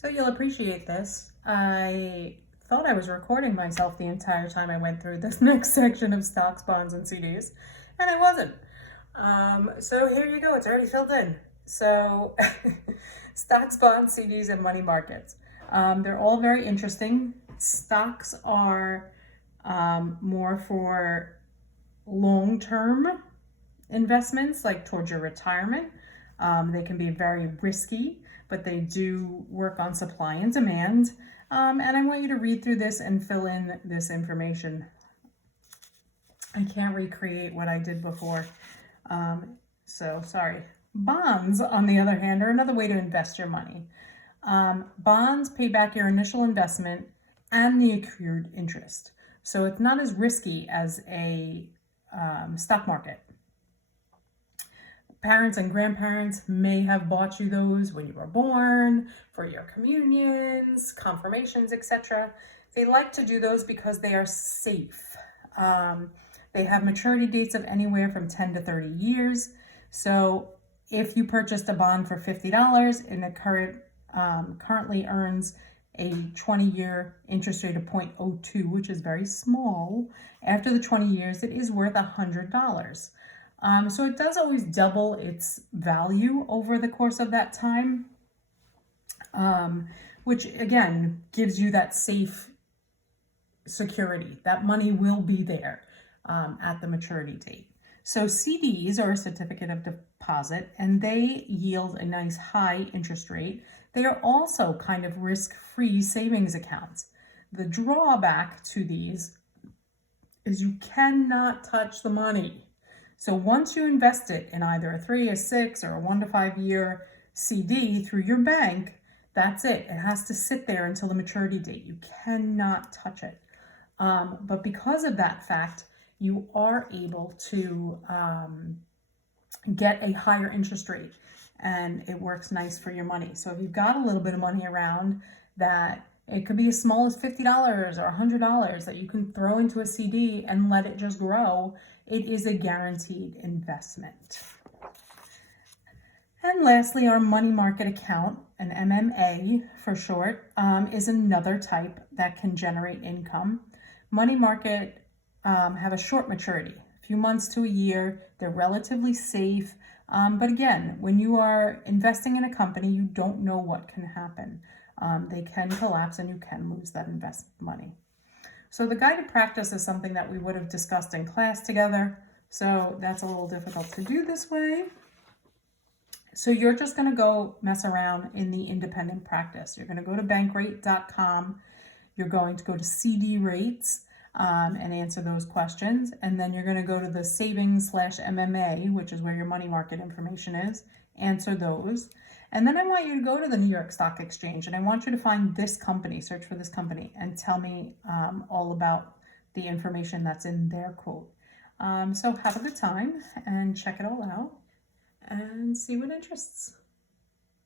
So you'll appreciate this. I thought I was recording myself the entire time I went through this next section of stocks, bonds, and CDs, and I wasn't. So here you go, it's already filled in. So stocks, bonds, CDs, and money markets. They're all very interesting. Stocks are more for long-term investments, like towards your retirement. They can be very risky, but they do work on supply and demand. And I want you to read through this and fill in this information. I can't recreate what I did before, so sorry. Bonds, on the other hand, are another way to invest your money. Bonds pay back your initial investment and the accrued interest. So it's not as risky as a stock market. Parents and grandparents may have bought you those when you were born, for your communions, confirmations, etc. They like to do those because they are safe. They have maturity dates of anywhere from 10 to 30 years. So if you purchased a bond for $50 and it currently earns a 20-year interest rate of 0.02, which is very small, after the 20 years, it is worth $100. So it does always double its value over the course of that time, which again gives you that safe security. That money will be there at the maturity date. So CDs are a certificate of deposit, and they yield a nice high interest rate. They are also kind of risk-free savings accounts. The drawback to these is you cannot touch the money. So once you invest it in either a 3, a 6, or a 1 to 5 year CD through your bank, that's it. It has to sit there until the maturity date. You cannot touch it. But because of that fact, you are able to get a higher interest rate, and it works nice for your money. So if you've got a little bit of money around, that it could be as small as $50 or $100 that you can throw into a CD and let it just grow. It is a guaranteed investment. And lastly, our money market account, an MMA for short, is another type that can generate income. Money market have a short maturity, a few months to a year. They're relatively safe. But again, when you are investing in a company, you don't know what can happen. They can collapse and you can lose that invested money. So the guided practice is something that we would have discussed in class together. So that's a little difficult to do this way. So you're just going to go mess around in the independent practice. You're going to go to bankrate.com. You're going to go to CD rates and answer those questions. And then you're going to go to the savings/MMA, which is where your money market information is, answer those. And then I want you to go to the New York Stock Exchange, and I want you to find this company, search for this company, and tell me all about the information that's in their quote. So have a good time and check it all out and see what interests.